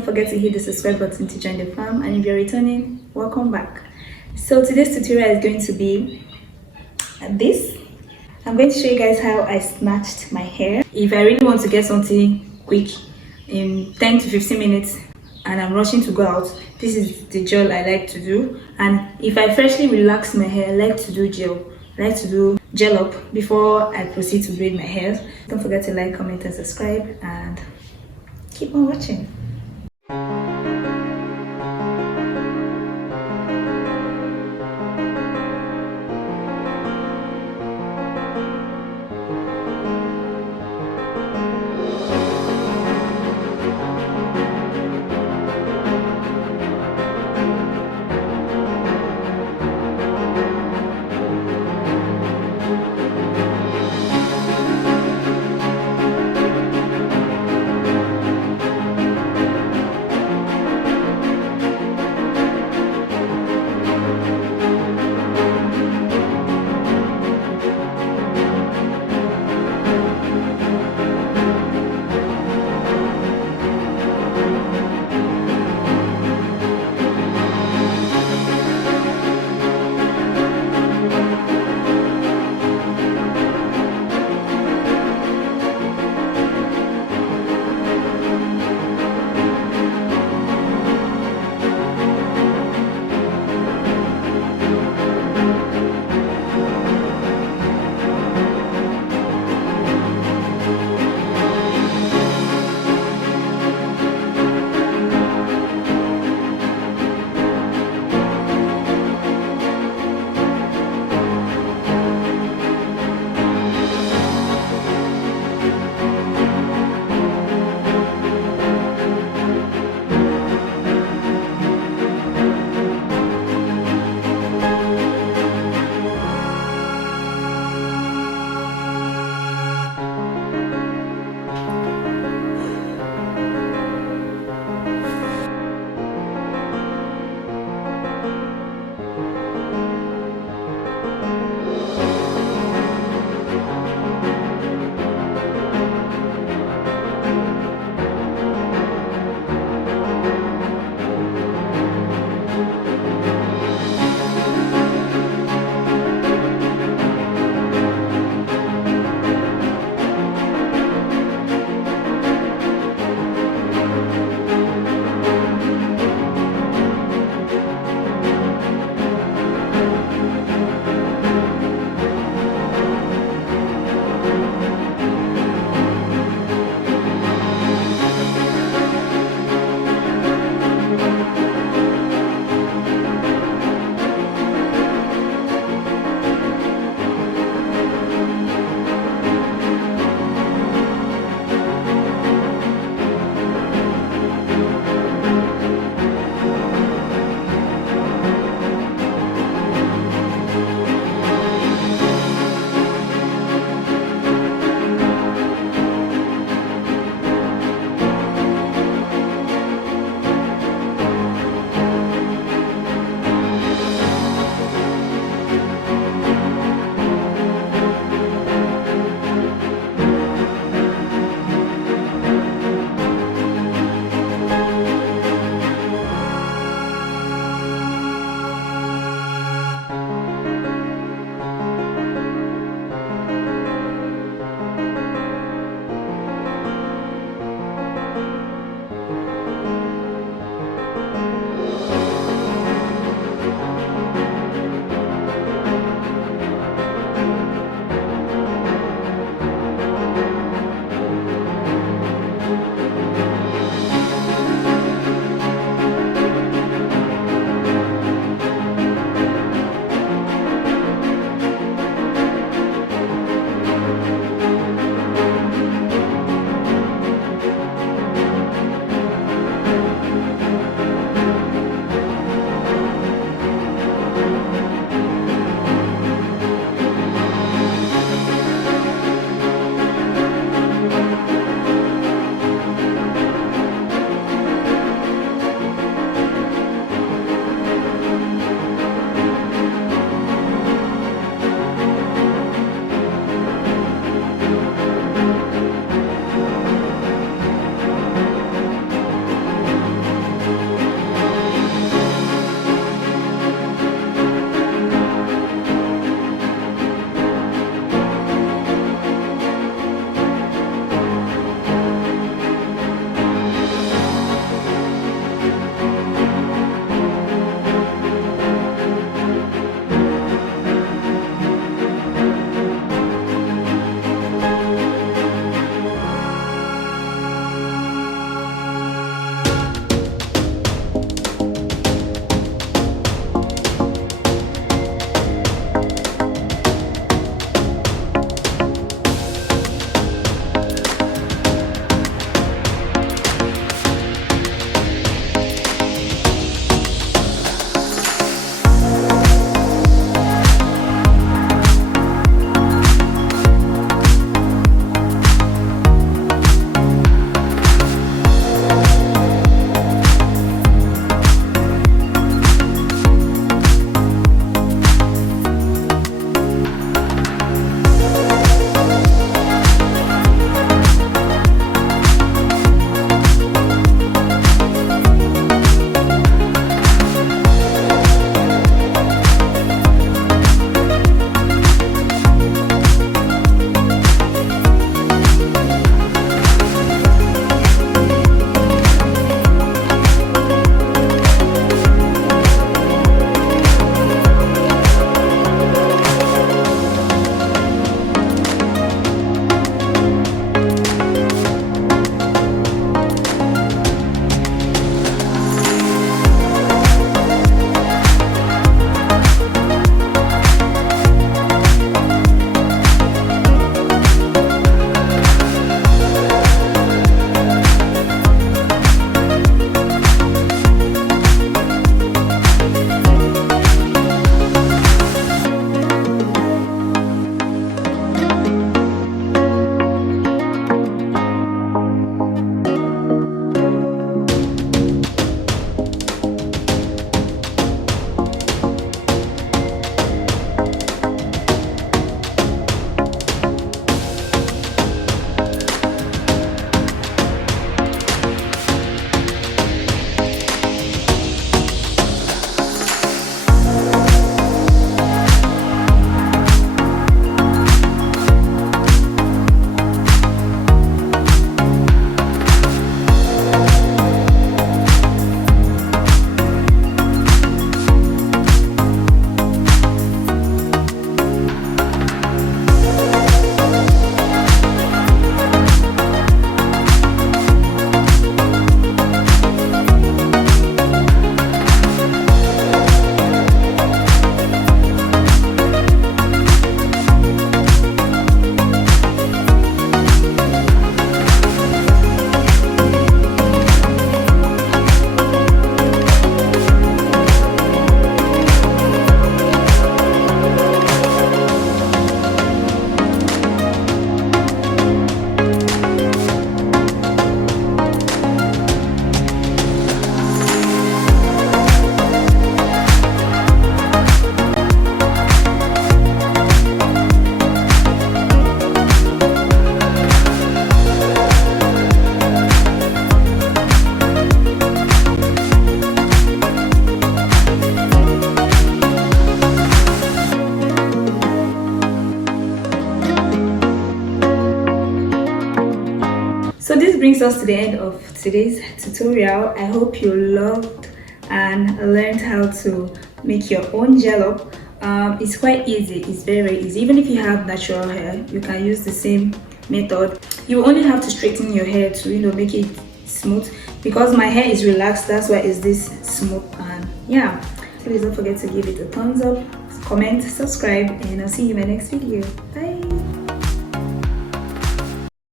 don't forget to hit the subscribe button to join the fam, and if you're returning, welcome back. So today's tutorial is going to be this. I'm going to show you guys how I snatched my hair. If I really want to get something quick in 10 to 15 minutes and I'm rushing to go out, this is the gel I like to do. And if I freshly relax my hair, I like to do gel. I like to do gel up before I proceed to braid my hair. Don't forget to like, comment and subscribe, and keep on watching. brings us to the end of today's tutorial. I hope you loved and learned how to make your own gel up. It's quite easy. It's very easy. Even if you have natural hair, you can use the same method. You only have to straighten your hair to make it smooth. Because my hair is relaxed, that's why it's this smooth. And yeah, please don't forget to give it a thumbs up, comment, subscribe, and I'll see you in my next video.